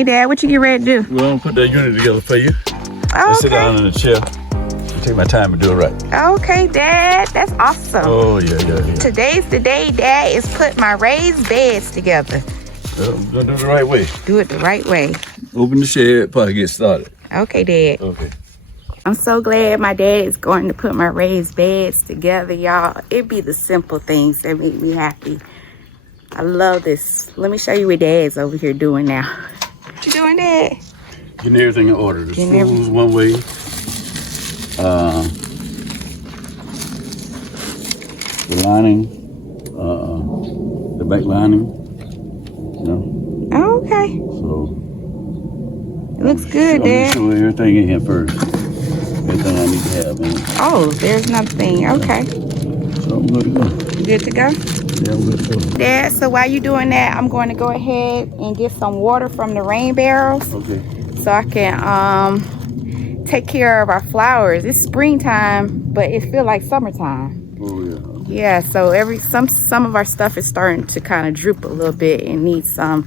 Hey, Dad, what you get ready to do? We're gonna put that unit together for you. Oh, Sit down in the chair. Take my time and do it right. Okay, Dad, that's awesome. Oh, yeah. Today's the day Dad is put my raised beds together. Do it the right way. Do it the right way. Open the shed, probably get started. Okay, Dad. Okay. I'm so glad my dad is going to put my raised beds together, y'all. It be the simple things that make me happy. I love this. Let me show you what Dad's over here doing now. What you doing, Dad? Getting everything in order. The screws one way. The lining, the back lining, you know. Oh, okay. So it looks good, Dad. I'm gonna show everything in here first. Everything I need to have in it. Oh, there's nothing. Okay. So I'm good to go. Good to go? Yeah, I'm good to go. Dad, so while you're doing that, I'm going to go ahead and get some water from the rain barrels. Okay. So I can take care of our flowers. It's springtime, but it feels like summertime. Oh yeah. Yeah, so some of our stuff is starting to kind of droop a little bit and needs some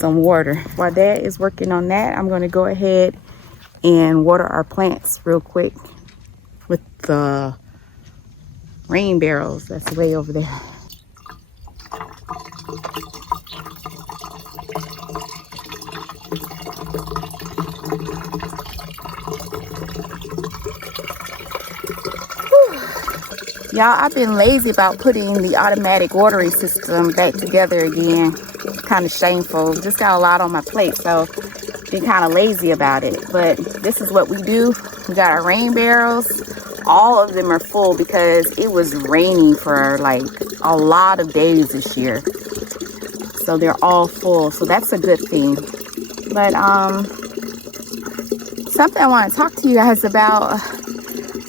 water. While Dad is working on that, I'm going to go ahead and water our plants real quick with the rain barrels that's way over there. Y'all, I've been lazy about putting the automatic watering system back together again. Kind of shameful. Just got a lot on my plate, so been kind of lazy about it. But this is what we do. We got our rain barrels. All of them are full because it was raining for like a lot of days this year. So they're all full. So that's a good thing. But something I want to talk to you guys about.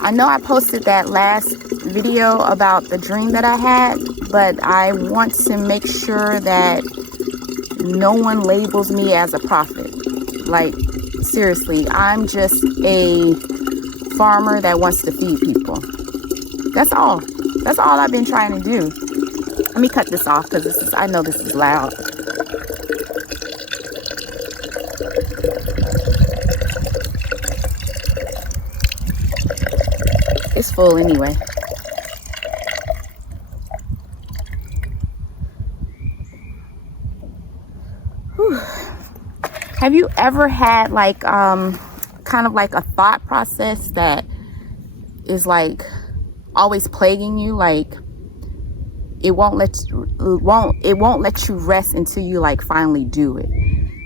I know I posted that last video about the dream that I had, but I want to make sure that no one labels me as a prophet. Like, seriously, I'm just a farmer that wants to feed people. That's all. That's all I've been trying to do. Let me cut this off because I know this is loud. It's full anyway. Whew. Have you ever had like kind of like a thought process that is like always plaguing you? Like it won't let you rest until you like finally do it.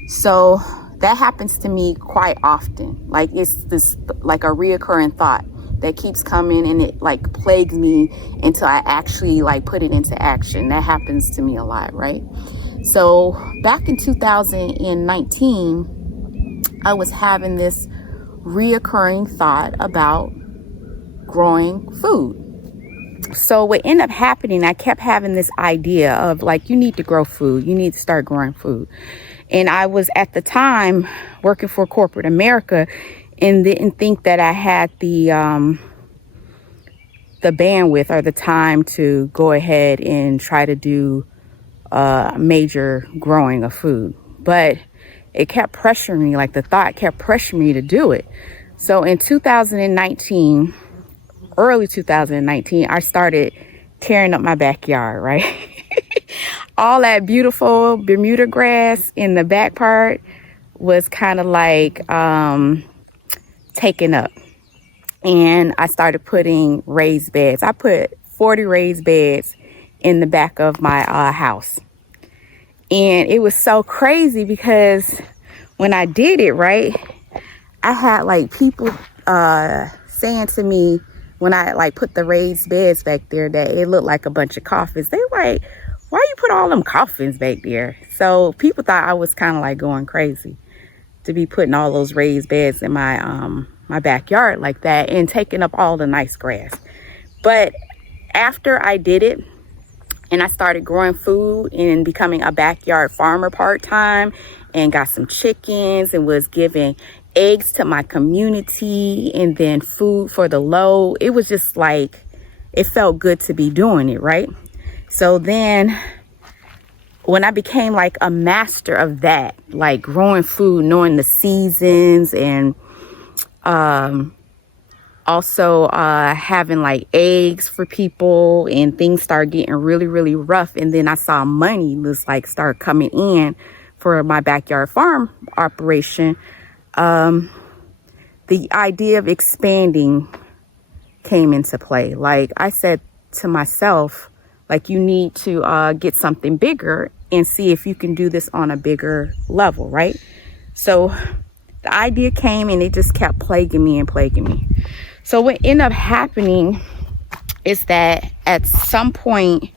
So that happens to me quite often. Like it's this like a reoccurring thought that keeps coming and it like plagues me until I actually like put it into action. That happens to me a lot, right? So back in 2019, I was having this reoccurring thought about growing food. So what ended up happening, I kept having this idea of like, you need to grow food. You need to start growing food. And I was at the time working for corporate America and didn't think that I had the bandwidth or the time to go ahead and try to do major growing of food. But it kept pressuring me, like the thought kept pressuring me to do it. So in 2019, early 2019, I started tearing up my backyard, right? All that beautiful Bermuda grass in the back part was kind of like taken up. And I started putting raised beds. I put 40 raised beds in the back of my house. And it was so crazy because when I did it, right, I had like people saying to me when I like put the raised beds back there that it looked like a bunch of coffins. They were like, why you put all them coffins back there? So people thought I was kind of like going crazy to be putting all those raised beds in my my backyard like that and taking up all the nice grass. But after I did it and I started growing food and becoming a backyard farmer part-time and got some chickens and was giving eggs to my community and then food for the low, it was just like, it felt good to be doing it, right? So then when I became like a master of that, like growing food, knowing the seasons, and also having like eggs for people, and things started getting really, really rough. And then I saw money was like start coming in for my backyard farm operation. The idea of expanding came into play. Like I said to myself, like, you need to get something bigger and see if you can do this on a bigger level, right? So the idea came and it just kept plaguing me and plaguing me. So what ended up happening is that at some point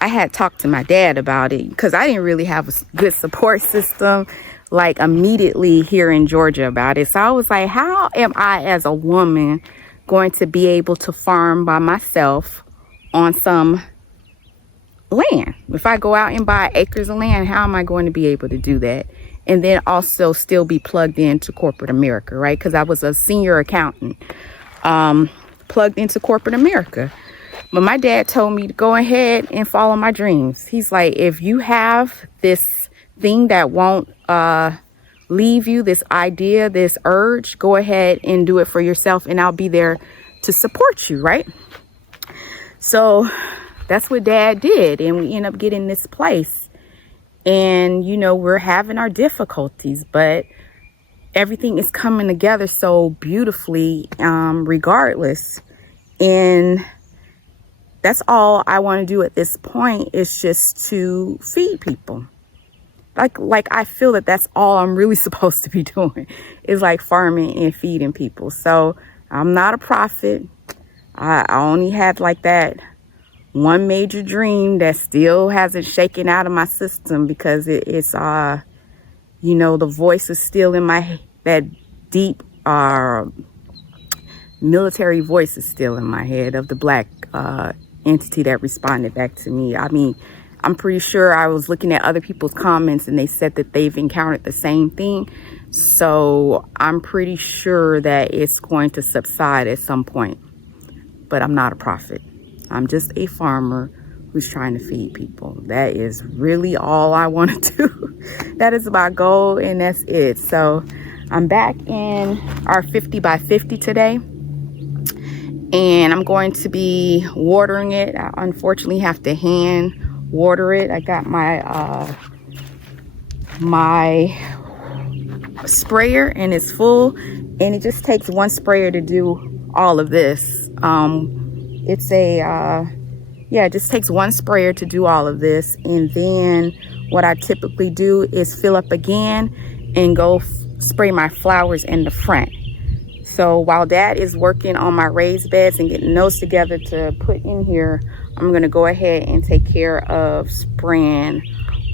I had talked to my dad about it, because I didn't really have a good support system like immediately here in Georgia about it. So I was like, how am I as a woman going to be able to farm by myself on some land? If I go out and buy acres of land, how am I going to be able to do that? And then also still be plugged into corporate America, right? Because I was a senior accountant, plugged into corporate America. But my dad told me to go ahead and follow my dreams. He's like, if you have this thing that won't leave you, this idea, this urge, go ahead and do it for yourself, and I'll be there to support you, right? So that's what Dad did, and we end up getting this place. And, you know, we're having our difficulties, but everything is coming together so beautifully, regardless. And that's all I want to do at this point, is just to feed people. Like I feel that that's all I'm really supposed to be doing, is like farming and feeding people. So I'm not a prophet. I only had like that one major dream that still hasn't shaken out of my system, because it's you know, the voice is still in my, that deep military voice is still in my head of the black entity that responded back to me. I mean, I'm pretty sure I was looking at other people's comments and they said that they've encountered the same thing. So I'm pretty sure that it's going to subside at some point. But I'm not a prophet. I'm just a farmer who's trying to feed people. That is really all I want to do. That is my goal, and that's it. So I'm back in our 50 by 50 today, and I'm going to be watering it. I unfortunately have to hand water it. I got my my sprayer, and it's full, and it just takes one sprayer to do all of this. It's a it just takes one sprayer to do all of this. And then what I typically do is fill up again and go spray my flowers in the front. So while Dad is working on my raised beds and getting those together to put in here, I'm going to go ahead and take care of spraying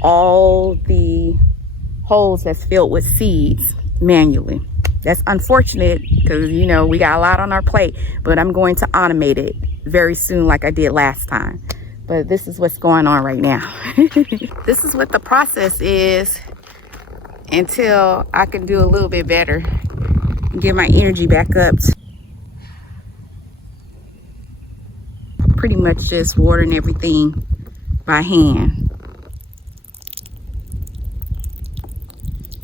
all the holes that's filled with seeds manually. That's unfortunate, because, you know, we got a lot on our plate, but I'm going to automate it very soon like I did last time. But this is what's going on right now. This is what the process is until I can do a little bit better and get my energy back up. Pretty much just watering everything by hand.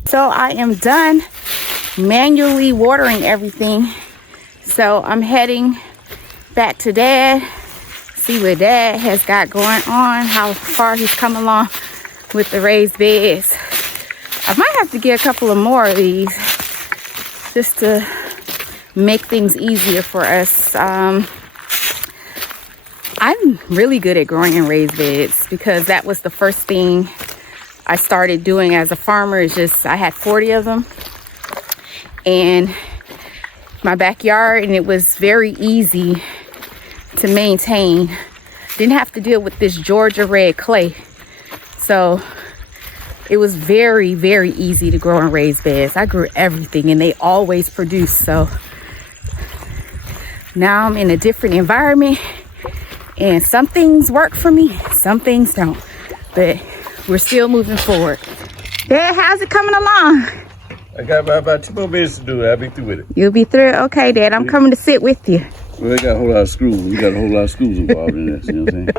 So I am done manually watering everything. So I'm heading back to Dad, see what Dad has got going on, how far he's come along with the raised beds. I might have to get a couple of more of these just to make things easier for us. I'm really good at growing in raised beds, because that was the first thing I started doing as a farmer. Is just, I had 40 of them in my backyard, and it was very easy to maintain. Didn't have to deal with this Georgia red clay. So it was very, very easy to grow in raised beds. I grew everything and they always produce. So now I'm in a different environment, and some things work for me, some things don't. But we're still moving forward. Dad, how's it coming along? I got about 2 more minutes to do it. I'll be through with it. You'll be through? Okay, Dad, I'm coming to sit with you. Well, I got a whole lot of screws. We got a whole lot of screws involved in this, you know what I'm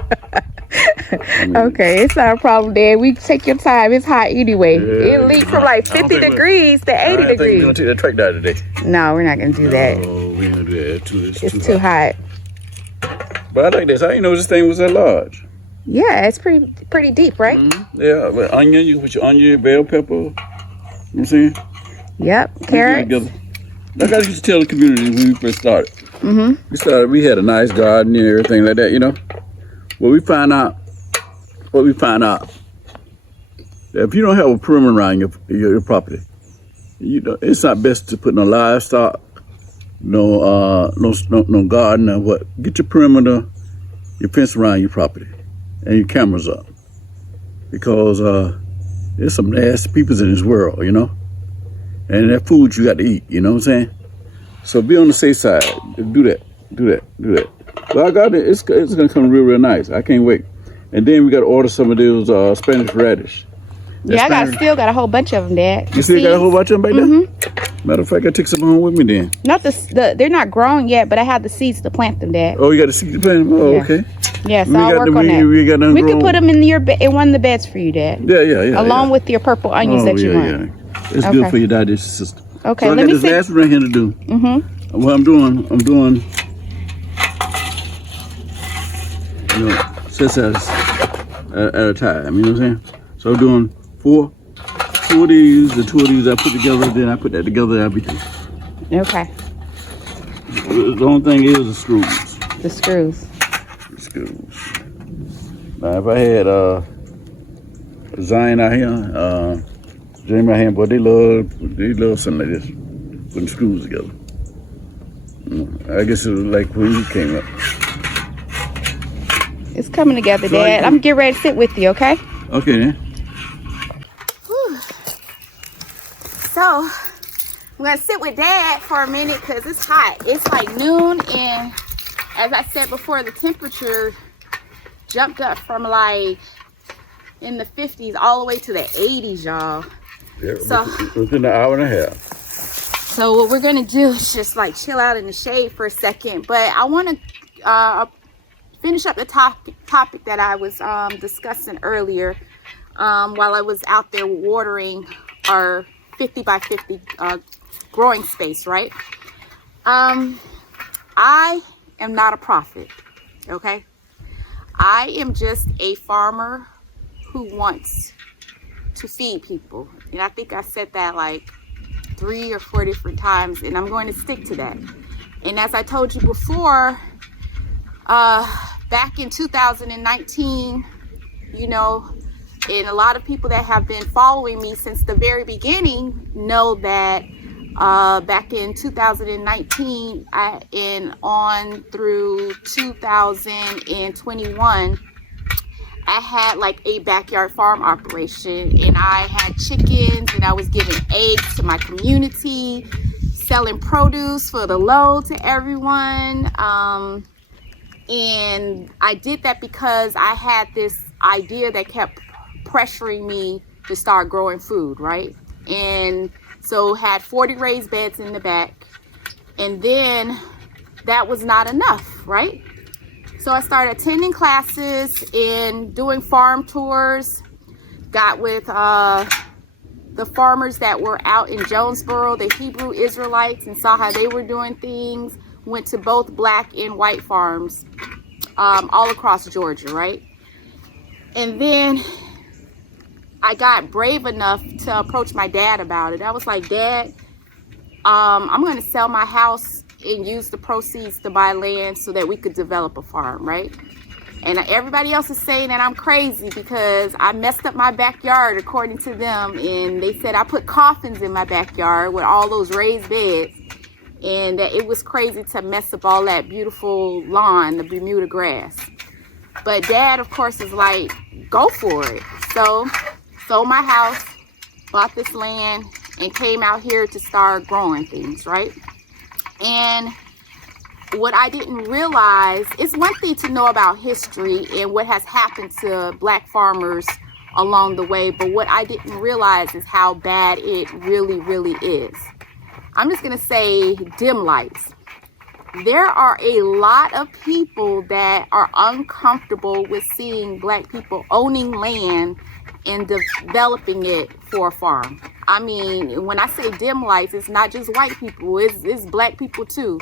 saying? Okay, it's not a problem, Dad. We take your time. It's hot anyway. Yeah, It leaked from like 50 degrees to 80 I think we're degrees. gonna take that tractor out today. No, we're not gonna do that. Oh, we ain't gonna do that. It's too hot. But I like this. I didn't know this thing was that large. Yeah, it's pretty deep, right? Yeah, but onion, you put your onion, bell pepper. You know what I'm saying? Yep, carrots. Like I used to tell the community when we first started. We had a nice garden and everything like that, you know. What we find out, that if you don't have a perimeter around your property, you know, it's not best to put no livestock, no garden or what. Get your perimeter, your fence around your property, and your cameras up, because there's some nasty people in this world, you know, and that food you got to eat. You know what I'm saying? So be on the safe side. Do that. Well, I got it. It's gonna come real nice. I can't wait. And then we got to order some of those Spanish radish. Yeah, I still got a whole bunch of them, Dad. You still got a whole bunch of them back there? Matter of fact, I took some home with me then. Not they're not growing yet, but I have the seeds to plant them, Dad. Oh, you got the seeds to plant them? Oh, yeah. Okay. Yeah, so I'll work on that. We can put them in one of the beds for you, Dad. Yeah. Along with your purple onions that you want. Yeah. It's good for your digestive system. Okay, so I got this last one right here to do. What I'm doing, you know, 6 at a time. You know what I'm saying? So I'm doing two of these, the 2 of these I put together, then I put that together, that'll be 2. Okay. The only thing is the screws. The screws. Now, if I had Zion out here, Jamie out here, boy, they love something like this, putting screws together. I guess it was like when you came up. It's coming together, Dad. I'm getting ready to sit with you, okay? Okay, then. So, I'm going to sit with Dad for a minute because it's hot. It's like noon, and as I said before, the temperature jumped up from like in the 50s all the way to the 80s, y'all. Yeah, so, within an hour and a half. So what we're going to do is just like chill out in the shade for a second. But I want to finish up the topic that I was discussing earlier while I was out there watering our 50 by 50 growing space, right? I am not a prophet, okay? I am just a farmer who wants to feed people. And I think I said that like 3 or 4 different times, and I'm going to stick to that. And as I told you before, back in 2019, you know, and a lot of people that have been following me since the very beginning know that back in 2019 and on through 2021, I had like a backyard farm operation, and I had chickens, and I was giving eggs to my community, selling produce for the load to everyone. And I did that because I had this idea that kept pressuring me to start growing food, right? And so had 40 raised beds in the back, and then that was not enough, right? So I started attending classes and doing farm tours, got with the farmers that were out in Jonesboro, the Hebrew Israelites, and saw how they were doing things. Went to both black and white farms all across Georgia, right? And then I got brave enough to approach my dad about it. I was like, Dad, I'm going to sell my house and use the proceeds to buy land so that we could develop a farm, right? And everybody else is saying that I'm crazy because I messed up my backyard according to them. And they said I put coffins in my backyard with all those raised beds, and that it was crazy to mess up all that beautiful lawn, the Bermuda grass. But Dad, of course, is like, go for it. So sold my house, bought this land, and came out here to start growing things, right? And what I didn't realize, it's one thing to know about history and what has happened to black farmers along the way, but what I didn't realize is how bad it really, really is. I'm just gonna say dim lights. there are a lot of people that are uncomfortable with seeing Black people owning land and developing it for a farm. I mean, when I say dim lights, it's not just white people, it's Black people too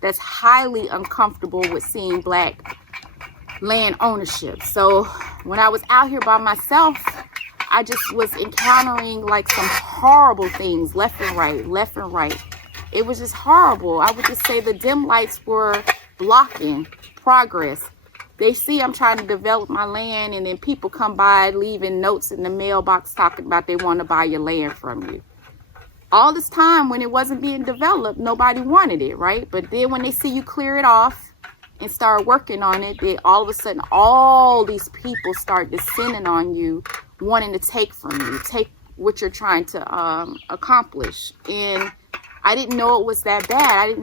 that's highly uncomfortable with seeing Black land ownership. So when I was out here by myself, I just was encountering like some horrible things left and right. It was just horrible. I would just say the dim lights were blocking progress. They see I'm trying to develop my land, and then people come by leaving notes in the mailbox talking about they want to buy your land from you. All this time when it wasn't being developed, nobody wanted it, right? But then when they see you clear it off and start working on it, they all of a sudden, all these people start descending on you, wanting to take from you, take what you're trying to accomplish. And I didn't know it was that bad.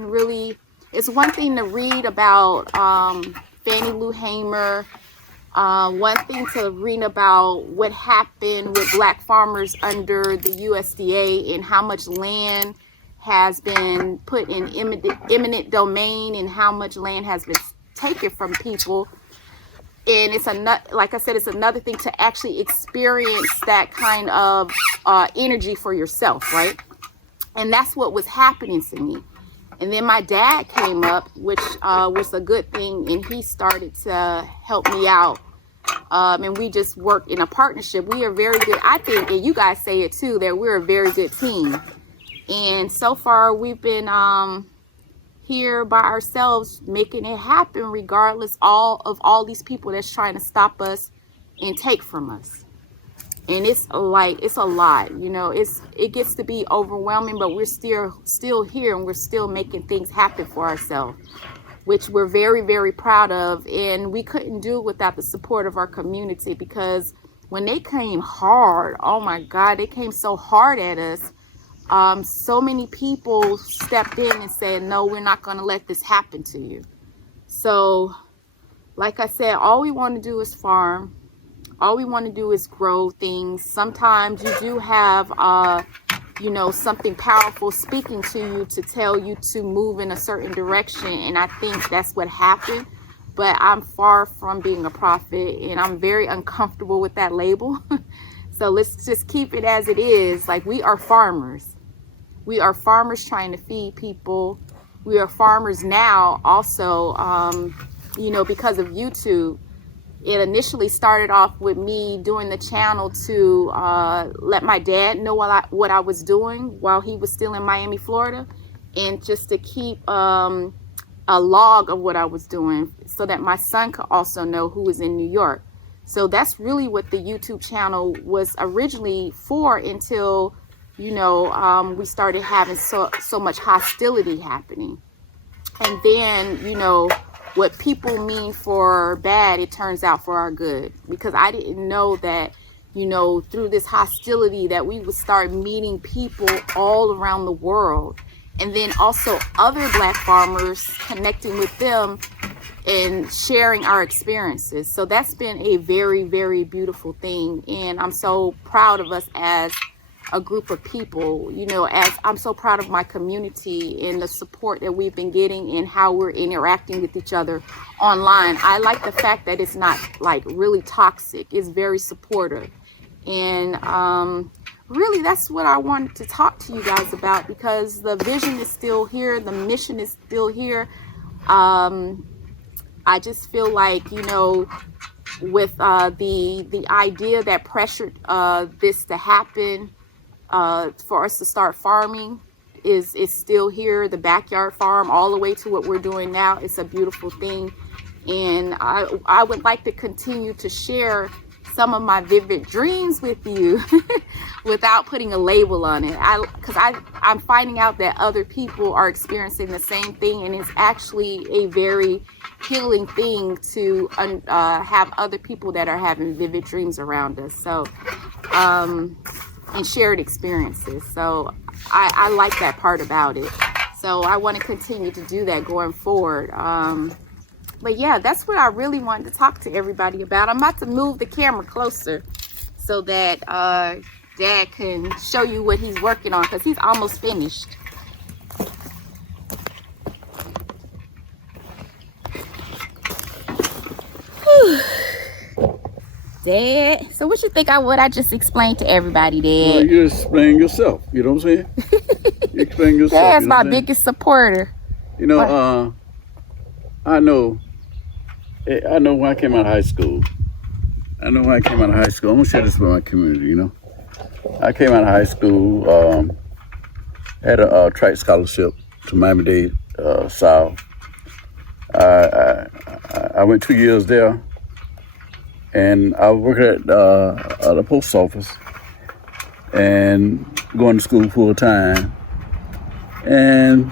It's one thing to read about Fannie Lou Hamer, one thing to read about what happened with Black farmers under the USDA and how much land has been put in eminent domain and how much land has been taken from people. And it's like I said, it's another thing to actually experience that kind of energy for yourself, right? And that's what was happening to me. And then my dad came up, which was a good thing, and he started to help me out. And we just worked in a partnership. We are very good, I think, and you guys say it too, that we're a very good team. And so far, we've been here by ourselves, making it happen, regardless of all these people that's trying to stop us and take from us. And it's a lot, you know, it gets to be overwhelming, but we're still here, and we're still making things happen for ourselves, which we're very, very proud of. And we couldn't do it without the support of our community, because when they came hard, oh my God, they came so hard at us. So many people stepped in and said, no, we're not going to let this happen to you. So like I said, all we want to do is farm. All we want to do is grow things. Sometimes you do have, something powerful speaking to you to tell you to move in a certain direction. And I think that's what happened. But I'm far from being a prophet, and I'm very uncomfortable with that label. So let's just keep it as it is. Like, we are farmers. We are farmers trying to feed people. We are farmers now also, because of YouTube. It initially started off with me doing the channel to let my dad know what I was doing while he was still in Miami, Florida, and just to keep a log of what I was doing so that my son could also know who was in New York. So that's really what the YouTube channel was originally for, until, we started having so much hostility happening. And then, what people mean for bad, it turns out for our good. Because I didn't know that, through this hostility, that we would start meeting people all around the world. And then also other Black farmers, connecting with them and sharing our experiences. So that's been a very, very beautiful thing. And I'm so proud of us as a group of people, as I'm so proud of my community and the support that we've been getting and how we're interacting with each other online. I like the fact that it's not like really toxic. It's very supportive. And really, that's what I wanted to talk to you guys about, because the vision is still here. The mission is still here. I just feel like, with the idea that pressured this to happen, for us to start farming is still here. The backyard farm, all the way to what we're doing now. It's a beautiful thing. And I would like to continue to share some of my vivid dreams with you without putting a label on it. Because I'm finding out that other people are experiencing the same thing, and it's actually a very healing thing to have other people that are having vivid dreams around us. So, and shared experiences. So I like that part about it. So I want to continue to do that going forward. But yeah, that's what I really wanted to talk to everybody about. I'm about to move the camera closer so that Dad can show you what he's working on, because he's almost finished. Dad. So what you think what I just explained to everybody, Dad? Well, you explain yourself. You know what I'm saying? You explain yourself. Dad's you know my biggest supporter. You know, I know when I came out of high school. I'm gonna share this with my community. You know, I came out of high school, had a track scholarship to Miami-Dade South. I went 2 years there, and I was working at the post office and going to school full time. And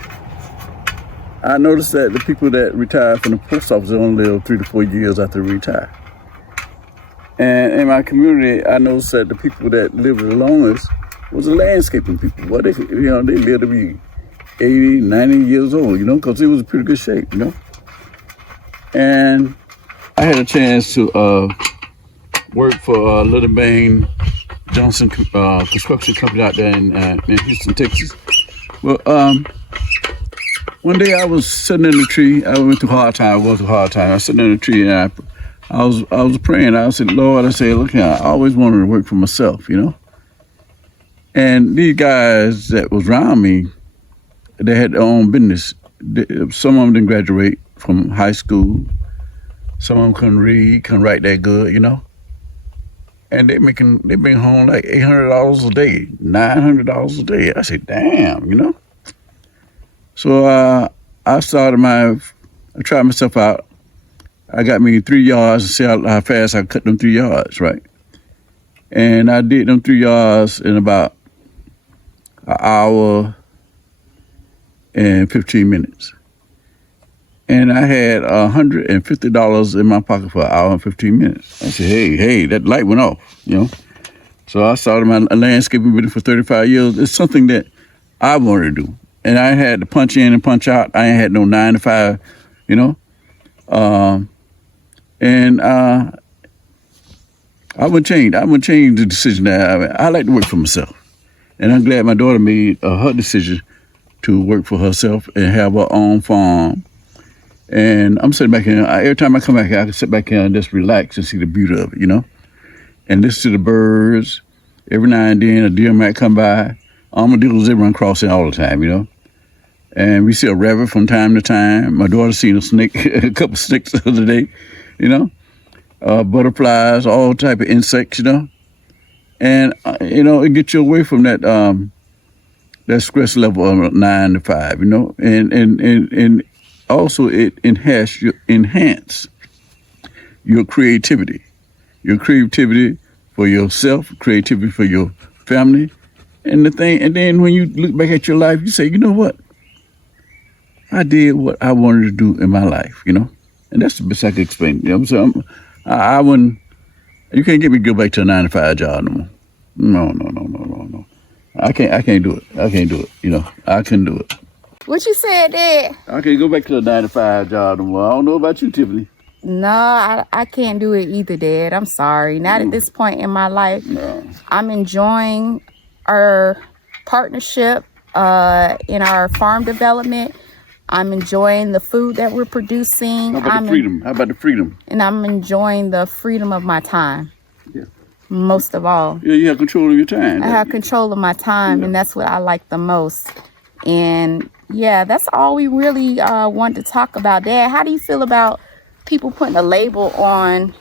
I noticed that the people that retired from the post office only live 3 to 4 years after they retire. And in my community, I noticed that the people that lived the longest was the landscaping people. Well, they lived to be 80, 90 years old, you know, because it was in pretty good shape, you know. And I had a chance to work for Little Bang Johnson construction company out there in Houston, Texas. Well, one day I was sitting in the tree. I went through hard time. I was sitting in the tree, and I was praying. I said, Lord, I said, look, I always wanted to work for myself, you know. And these guys that was around me, they had their own business. Some of them didn't graduate from high school. Some of them couldn't read, couldn't write that good, you know. And they bring home like $800 a day, $900 a day. I said, damn, you know. So I tried myself out. I got me 3 yards to see how fast I cut them 3 yards, right? And I did them 3 yards in about an hour and 15 minutes. And I had $150 in my pocket for an hour and 15 minutes. I said, hey, that light went off, you know? So I started my landscaping business for 35 years. It's something that I wanted to do. And I had to punch in and punch out. I ain't had no 9 to 5, you know? And I wouldn't change the decision that I like to work for myself. And I'm glad my daughter made her decision to work for herself and have her own farm. And I'm sitting back here. Every time I come back here, I can sit back here and just relax and see the beauty of it, you know? And listen to the birds. Every now and then, a deer might come by. Armadillos, they run crossing all the time, you know? And we see a rabbit from time to time. My daughter seen a snake, a couple snakes the other day, you know? Butterflies, all type of insects, you know? And, you know, it gets you away from that stress level of 9 to 5, you know? And also it enhance your creativity for yourself, creativity for your family, and then when you look back at your life, you say, you know what? I did what I wanted to do in my life, you know, and that's the best I can explain. You know what I'm saying? I wouldn't. You can't get me to go back to a 9 to 5 job no more. No. I can't do it. You know, I couldn't do it. What you said, Dad? I can't go back to a 9 to 5 job no more. I don't know about you, Tiffany. No, I can't do it either, Dad. I'm sorry. Not at this point in my life. No. I'm enjoying our partnership in our farm development. I'm enjoying the food that we're producing. How about the freedom? How about the freedom? And I'm enjoying the freedom of my time. Yeah. Most of all. Yeah, you have control of your time. I have control of my time, and that's what I like the most. And yeah, that's all we really want to talk about. Dad, how do you feel about people putting a label on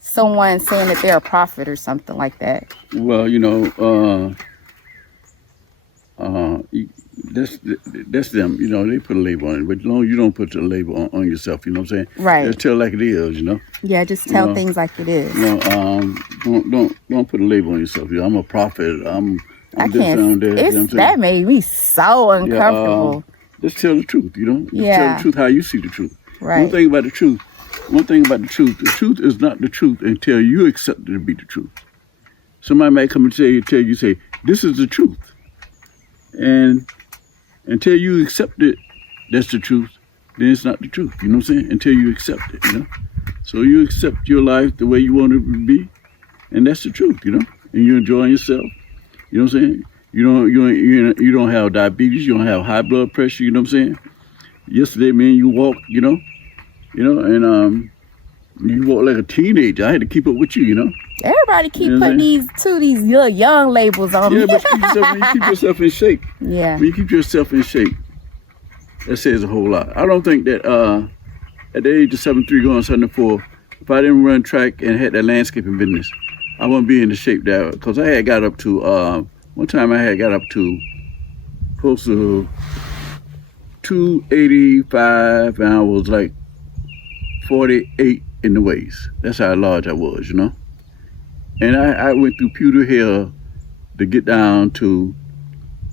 someone saying that they're a prophet or something like that? Well, you know, that's them. You know, they put a label on it, but you don't put the label on yourself. You know what I'm saying? Right. Just tell like it is. You know. Yeah, just tell things like it is. You know, don't put a label on yourself. You know, I'm a prophet. I can't. That made me so uncomfortable. Just tell the truth. You know. Just tell the truth how you see the truth. Right. One thing about the truth the truth is not the truth until you accept it to be the truth. Somebody might come and tell you, say, this is the truth. And until you accept it, that's the truth, then it's not the truth. You know what I'm saying? Until you accept it, you know? So you accept your life the way you want it to be, and that's the truth, you know? And you're enjoying yourself. You know what I'm saying? You don't have diabetes, you don't have high blood pressure, you know what I'm saying? Yesterday, man, you walked, you know, and You walk like a teenager. I had to keep up with you, you know. Everybody keep You know what putting these little young labels on me. Yeah, but you keep yourself in shape. Yeah. When you keep yourself in shape, that says a whole lot. I don't think that at the age of 73 going 74, if I didn't run track and had that landscaping business, I wouldn't be in the shape that, because I had got up to, one time I had got up to close to 285 and I was like 48 in the waist. That's how large I was, you know. And I went through Pewter Hill to get down to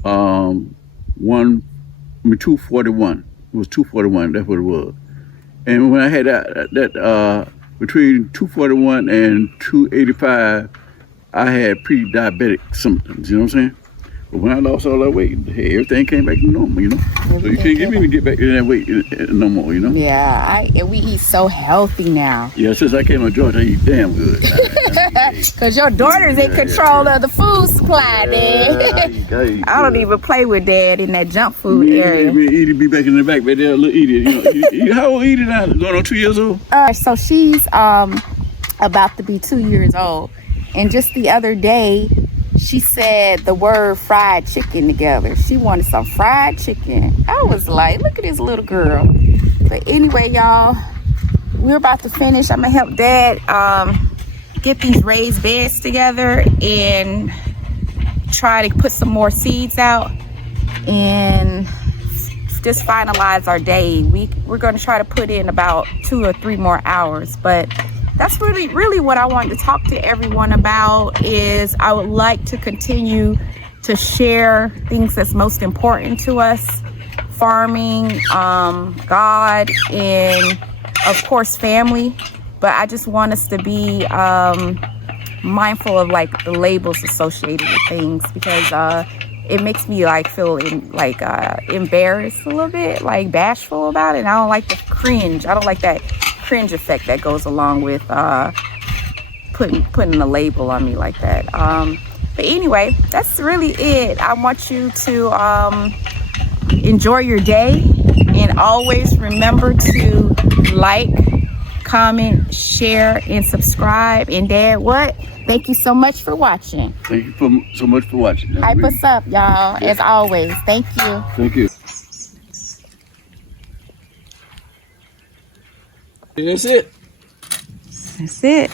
241. It was 241, that's what it was. And when I had that between 241 and 285, I had pre-diabetic symptoms, you know what I'm saying? But when I lost all that weight, hey, everything came back to normal, you know? So you can't get me to get back to that weight no more, you know? Yeah, we eat so healthy now. Yeah, since I came to Georgia, I eat damn good. Because your daughter's in control of the food supply, Dad. I don't even play with Dad in that junk food area. Edie be back in the back, but they're a little Edie. You know, how old Edie now? Going on 2 years old? So she's about to be 2 years old. And just the other day, she said the word fried chicken together. She wanted some fried chicken. I was like, look at this little girl. But anyway, y'all, we're about to finish. I'm gonna help Dad get these raised beds together and try to put some more seeds out and just finalize our day. We're gonna try to put in about 2 or 3 more hours, but that's really what I wanted to talk to everyone about. Is I would like to continue to share things that's most important to us: farming, God, and of course family. But I just want us to be mindful of like the labels associated with things, because it makes me like feel embarrassed a little bit, like bashful about it. And I don't like the cringe. I don't like that cringe effect that goes along with putting a label on me like that. But anyway, that's really it. I want you to enjoy your day, and always remember to like, comment, share, and subscribe. And Dad, what? Thank you so much for watching. Thank you so much for watching. Hype us up, y'all, as always. Thank you. Thank you. That's it. That's it.